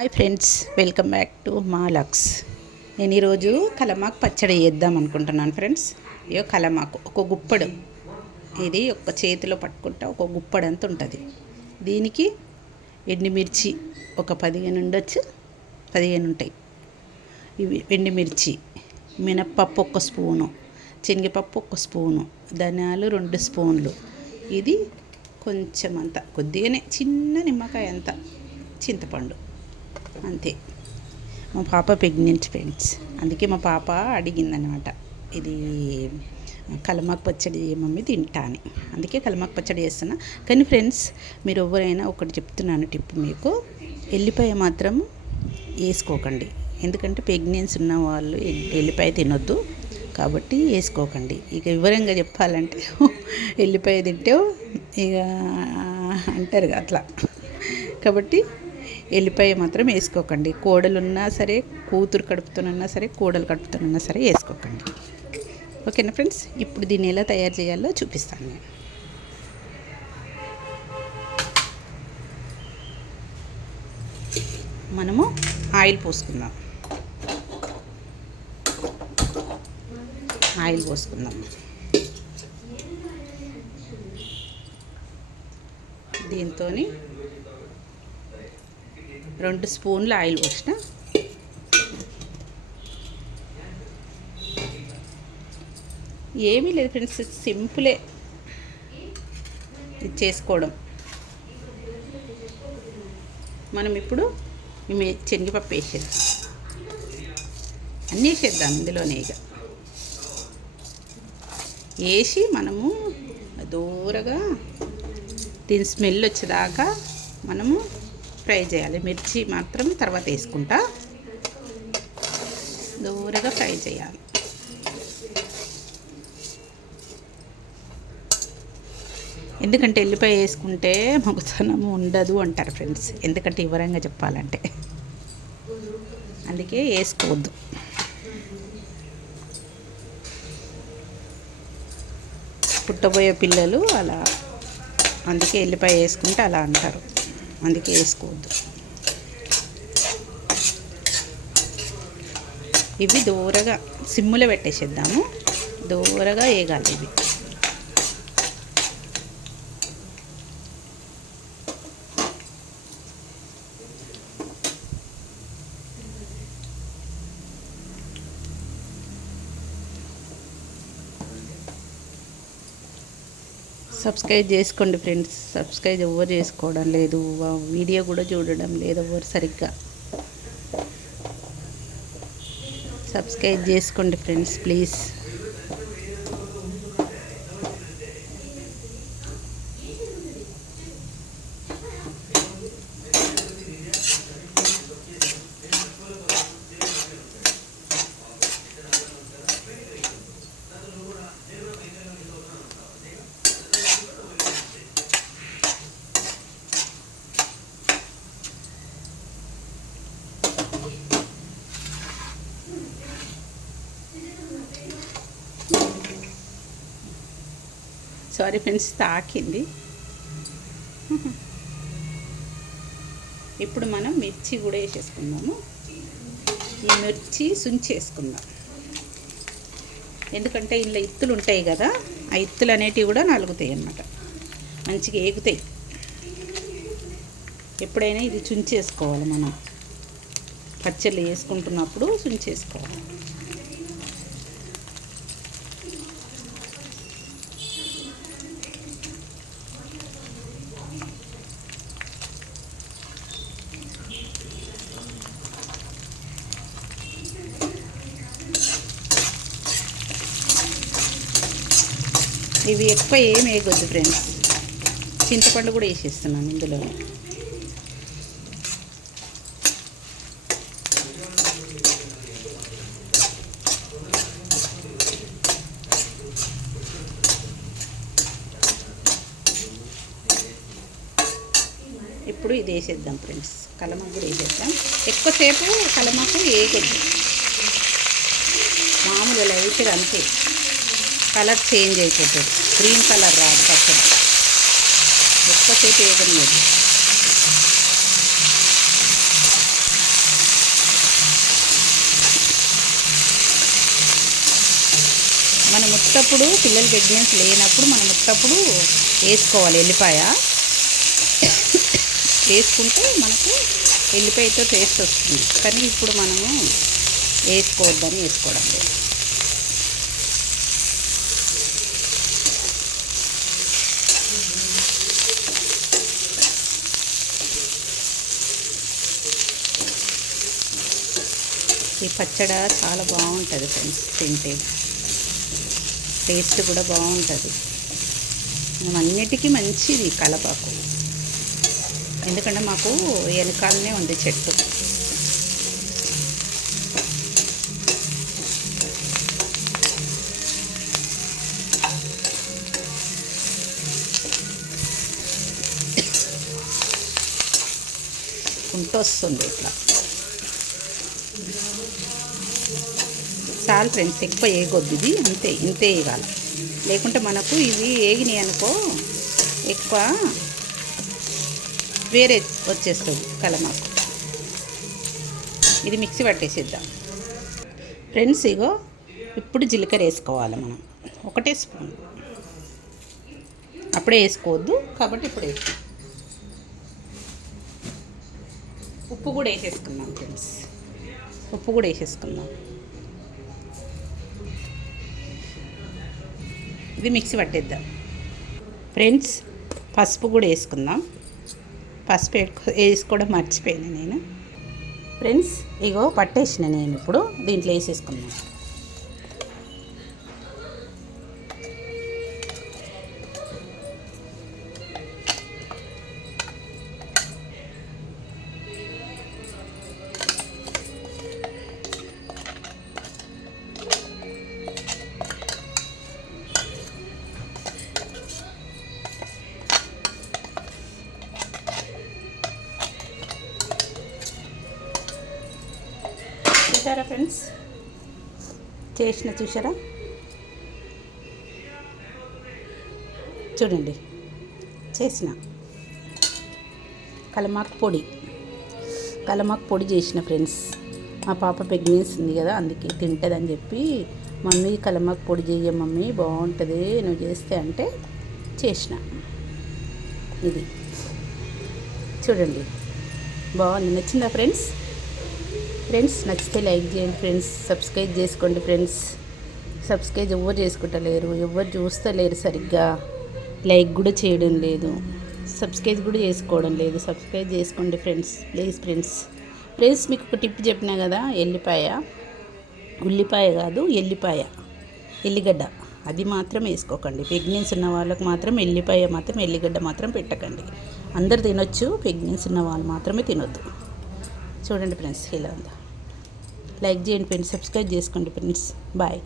Hi friends, welcome back to మా Lux. నేను ఈరోజు కలమాకు పచ్చడి చేద్దాం అనుకుంటున్నాను ఫ్రెండ్స్. ఇయో కలమాకు ఒక గుప్పడు, ఇది ఒక చేతిలో పట్టుకుంటా ఒక గుప్పడు అంత ఉంటుంది. దీనికి ఎండుమిర్చి ఒక 15 ఉండొచ్చు, 15 ఉంటాయి. ఇవి ఎండుమిర్చి, మినప్పప్పు 1 స్పూను, శనగపప్పు 1 స్పూను, ధనియాలు 2 స్పూన్లు. ఇది కొంచెం అంత కొద్దిగానే చిన్న నిమ్మకాయ అంత చింతపండు, అంతే. మా పాప ప్రెగ్నెంట్ ఫ్రెండ్స్, అందుకే మా పాప అడిగిందనమాట, ఇది కలమాకు పచ్చడి మమ్మీ తింటా అని. అందుకే కలమాకు పచ్చడి చేస్తున్నా. కానీ ఫ్రెండ్స్, మీరు ఎవరైనా ఒకటి చెప్తున్నాను టిప్ మీకు, ఎల్లిపాయ మాత్రం వేసుకోకండి. ఎందుకంటే ప్రెగ్నెన్సీ ఉన్న వాళ్ళు ఎల్లిపాయ తినొద్దు కాబట్టి వేసుకోకండి. ఇక వివరంగా చెప్పాలంటే ఎల్లిపాయ తింటే ఇక అంటారు అట్లా, కాబట్టి ఎల్లిపాయ మాత్రం వేసుకోకండి. కోడలున్నా సరే, కూతురు కడుపుతున్నా సరే, కోడలు కడుపుతున్నా సరే వేసుకోకండి. ఓకేనా ఫ్రెండ్స్? ఇప్పుడు దీన్ని ఎలా తయారు చేయాలో చూపిస్తాను నేను. మనము ఆయిల్ పోసుకుందాం. ఆయిల్ పోసుకుందాం. దీంతో 2 స్పూన్ల ఆయిల్ పోసిన. ఏమీ లేదు ఫ్రెండ్స్, సింపులే ఇది చేసుకోవడం. మనం ఇప్పుడు శనగపప్పు వేసేద్దాం, అన్నీ వేసేద్దాం ఇందులోనే. ఇక వేసి మనము దూరగా దీని స్మెల్ వచ్చేదాకా మనము ఫ్రై చేయాలి. మిర్చి మాత్రం తర్వాత వేసుకుంటా, దూరగా ఫ్రై చేయాలి. ఎందుకంటే ఎల్లిపాయ వేసుకుంటే మగతనము ఉండదు అంటారు ఫ్రెండ్స్. ఎందుకంటే వివరంగా చెప్పాలంటే అందుకే వేసుకోవద్దు. పుట్టబోయే పిల్లలు అలా, అందుకే ఎల్లిపాయ వేసుకుంటే అలా అంటారు, అందుకే వేసుకోవద్దు. ఇవి దూరగా సిమ్ములో పెట్టేసేద్దాము, దూరగా వేగాలి ఇవి. సబ్స్క్రైబ్ చేసుకోండి ఫ్రెండ్స్. సబ్స్క్రైబ్ ఎవరు చేసుకోవడం లేదు, వీడియో కూడా చూడడం లేదు ఎవరు సరిగ్గా. సబ్స్క్రైబ్ చేసుకోండి ఫ్రెండ్స్ ప్లీజ్. సారీ ఫ్రెండ్స్, తాకింది. ఇప్పుడు మనం మిర్చి కూడా వేసేసుకుందాము. ఈ మిర్చి సుంచేసుకుందాం, ఎందుకంటే ఇందులో ఇత్తులు ఉంటాయి కదా, ఆ ఇత్తులు అనేటివి కూడా నలుగుతాయి అన్నమాట, మంచిగా ఏగుతాయి. ఎప్పుడైనా ఇది చుంచేసుకోవాలి, మనం పచ్చళ్ళు వేసుకుంటున్నప్పుడు చుంచేసుకోవాలి. ఇవి ఎక్కువ ఏమి వేయకొద్దు ఫ్రెండ్స్, చింతపండు కూడా వేసేస్తున్నాను ఇందులో. ఇప్పుడు ఇది వేసేద్దాం ఫ్రెండ్స్, కలమాకు కూడా వేసేద్దాం. ఎక్కువసేపు కలమాకు వేయకొద్దు, మామూలుగా లైట్గా అంతే, కలర్ చేంజ్ అయిపోతుంది, గ్రీన్ కలర్ రాదు పచ్చడి. ఎక్కువసేపు వేయకూడదు. ఉత్తప్పుడు పిల్లలు ప్రెగ్నెన్సీ లేనప్పుడు మనం ఉత్తప్పుడు వేసుకోవాలి ఎల్లిపాయ. వేసుకుంటే మనకు ఎల్లిపాయతో టేస్ట్ వస్తుంది. కానీ ఇప్పుడు మనము వేసుకోవద్దని వేసుకోవడం లేదు. ఈ పచ్చడి చాలా బాగుంటుంది ఫ్రెండ్స్, తింటే టేస్ట్ కూడా బాగుంటుంది. అన్నిటికీ మంచిది కలపాకు, ఎందుకంటే మాకు వెనకాలనే ఉంది చెట్టు. వస్తుంది ఇట్లా. చాలు ఫ్రెండ్స్, ఎక్కువ వేయకొద్దు ఇది, అంతే ఇంతే వేయాలి. లేకుంటే మనకు ఇవి వేగినాయి అనుకో ఎక్కువ వేరే వచ్చేస్తుంది కలమాకు. ఇది మిక్సీ పట్టేసిద్దాం ఫ్రెండ్స్. ఇగో ఇప్పుడు జీలకర్ర వేసుకోవాలి మనం, ఒకటే స్పూన్. అప్పుడే వేసుకోవద్దు కాబట్టి ఇప్పుడు వేసుకో. ఉప్పు కూడా వేసేసుకుందాం ఫ్రెండ్స్, ఉప్పు కూడా వేసేసుకుందాం. ఇది మిక్సీ పట్టేద్దాం ఫ్రెండ్స్. పసుపు కూడా వేసుకుందాం. పసుపు వేసుకోవడం మర్చిపోయాను నేను ఫ్రెండ్స్. ఇగో పట్టేసిన నేను, ఇప్పుడు దీంట్లో వేసేసుకుందాం. చూసారా ఫ్రెండ్స్, చూసారా, చూడండి చేసిన కలమాకు పొడి చేసిన ఫ్రెండ్స్. మా పాప ప్రెగ్నెన్సీ ఉంది కదా, అందుకే తింటుందని చెప్పి మమ్మీ కలమాకు పొడి చేయ మమ్మీ బాగుంటుంది నువ్వు చేస్తే అంటే చేసిన. ఇది చూడండి బాగుంది. నచ్చిందా ఫ్రెండ్స్? నచ్చితే లైక్ చేయండి ఫ్రెండ్స్, సబ్స్క్రైబ్ చేసుకోండి ఫ్రెండ్స్. సబ్స్క్రైబ్ ఎవరు చేసుకుంటలేరు, ఎవరు చూస్తలేరు సరిగ్గా, లైక్ కూడా చేయడం లేదు, సబ్స్క్రైబ్ కూడా చేసుకోవడం లేదు. సబ్స్క్రైబ్ చేసుకోండి ఫ్రెండ్స్, ప్లీజ్ ఫ్రెండ్స్. మీకు ఒక టిప్ చెప్పినా కదా, ఉల్లిపాయ కాదు ఎల్లిగడ్డ అది మాత్రం వేసుకోకండి. ప్రెగ్నెన్సీ ఉన్న వాళ్ళకి మాత్రం ఎల్లిగడ్డ మాత్రం పెట్టకండి. అందరు తినొచ్చు, ప్రెగ్నెన్సీ ఉన్న వాళ్ళు మాత్రమే తినొద్దు. చూడండి ఫ్రెండ్స్ ఇలా ఉందా. లైక్ చేయండి ఫ్రెండ్స్, సబ్స్క్రైబ్ చేసుకోండి ఫ్రెండ్స్. బాయ్.